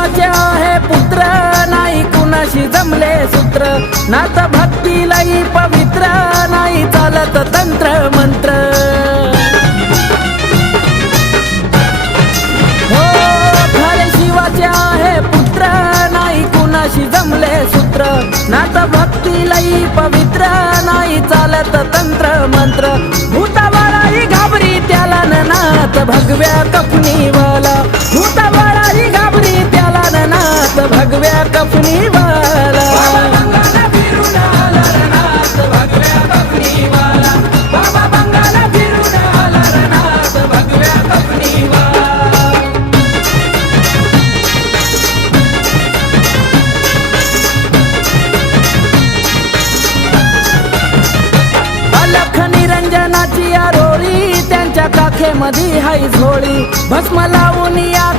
देवाचे आहे पुत्र नाही कुणाशी जमले सूत्र. नात भक्ती लई पवित्र नाही चालत तंत्र मंत्र. हो खरे शिवाचे आहे पुत्र नाही कुणाशी जमले सूत्र. नात भक्ती लई पवित्र नाही चालत तंत्र मंत्र. भूताबाळाही घाबरी त्याला न नाथ भगव्या वाला कफनीवाला. अलख निरंजनाची आरोळी त्यांच्या काखेमध्ये हाय झोळी. भस्म लावून या